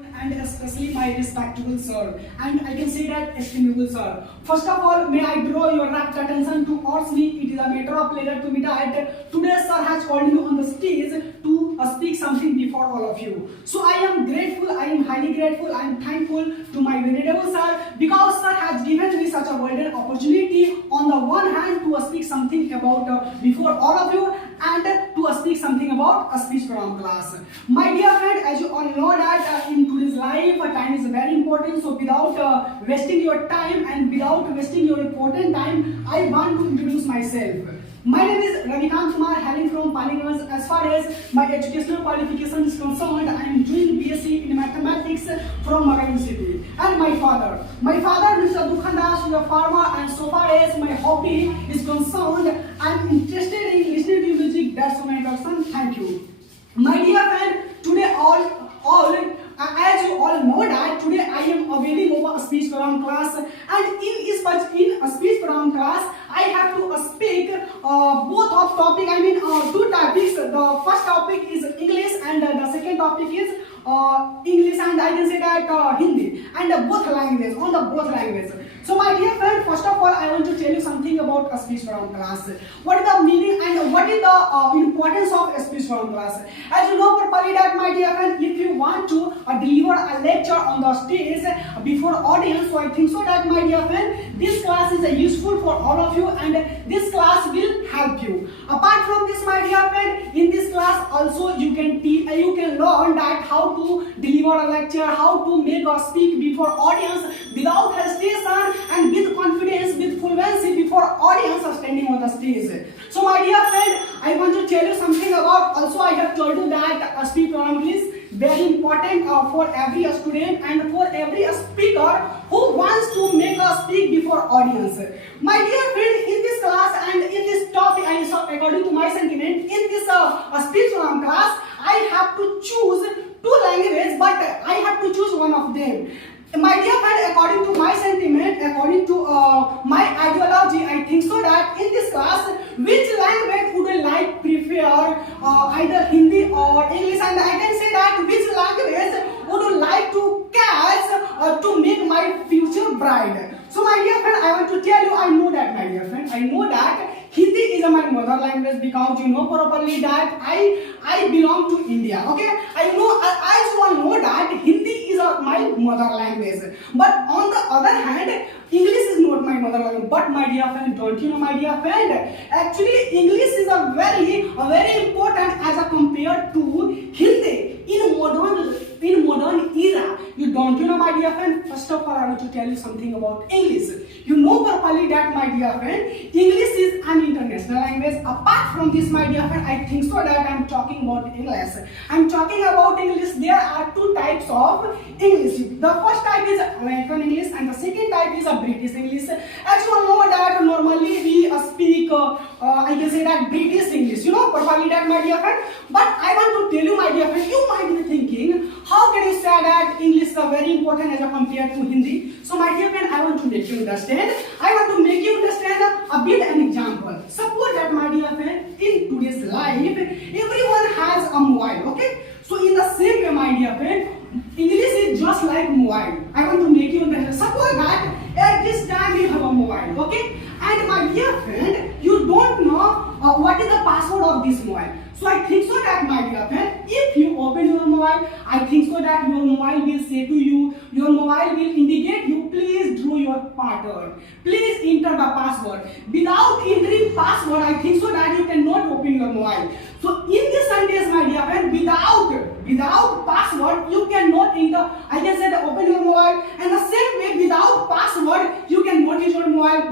and especially my respectable sir, and I can say that estimable sir. First of all, may I draw your rapt attention towards me. It is a matter of pleasure to me that today sir has called me on the stage to speak something before all of you. So I am grateful, I am highly grateful, I am thankful to my venerable sir because sir has given me such a golden opportunity on the one hand to speak something about before all of you and to speak something about a speech program class. My dear friend, as you all know that in today's life, time is very important. So without wasting your time and without wasting your important time, I want to introduce myself. My name is Ravikant Kumar, hailing from Paliganj. As far as my educational qualification is concerned, I am doing BSc in mathematics from Maga University. And my father, Mr. Dukhandas, is a farmer, and so far as my hobby is concerned, I am interested in listening to music. That's my introduction. Thank you. My dear friend, today as you all know that today I am availing over a speech program class, and in a speech program class I have to speak both of topic. I mean two topics. The first topic is English and the second topic is English, and I can say that Hindi, and both languages, on the both languages. So my dear friend, first of all I want to tell you something about a speech program class. What is the meaning and what is the importance of a speech program class? As you know properly that my dear friend, if you want to deliver a lecture on the stage before audience, so I think so that my dear friend, this class is useful for all of you and this class will help you. Apart from this my dear friend, in this class also you can learn that how to deliver a lecture, how to make a speak before audience without hesitation and with confidence, with fluency before audience are standing on the stage. So my dear friend, I want to tell you something about, also I have told you that a speech program is very important for every student and for every speaker who wants to make a speak before audience. My dear friend, in this class and in this topic, according to my sentiment, in this speech program class, I have to choose two languages, but I have to choose one of them. My dear friend, according to my sentiment, according to my ideology, I think so that in this class, which language would I like prefer, either Hindi or English, and I can say that which language would you like to catch to make my future bride. So my dear friend, I want to tell you, I know that my dear friend, I know that Hindi is my mother language because you know properly that I belong to India. Okay, I know, as you all know that Hindi is my mother language. But on the other hand, English is not my mother language. But my dear friend, don't you know my dear friend? Actually, English is a very important as compared to Hindi in modern era. You don't you know my dear friend? First of all, I want to tell you something about English. You know properly that my dear friend, English is an international language. Apart from this my dear friend, I think so that I am talking about English. I am talking about English. There are two types of English. The first type is American English and the second type is a British English. As you all know that normally we speak I can say that British English. You know properly that my dear friend. But I want to tell you my dear friend, you might be thinking, how can you say that English is very important as compared to Hindi? So my dear friend, I want to make you understand. I want to make you understand a bit an example. Suppose that my dear friend, in today's life, everyone has a mobile. Okay. So in the same way my dear friend, English is just like mobile. I want to make you understand. Suppose that at this time you have a mobile. Okay. And my dear friend, you don't know what is the password of this mobile. So I think so that my dear friend, if you open your mobile, I think so that your mobile will say to you, your mobile will indicate you, please draw your pattern, please enter the password. Without entering password, I think so that you cannot open your mobile. So in this sentence my dear friend, without password you cannot enter, I can say that open your mobile, and the same way without password you cannot use your mobile.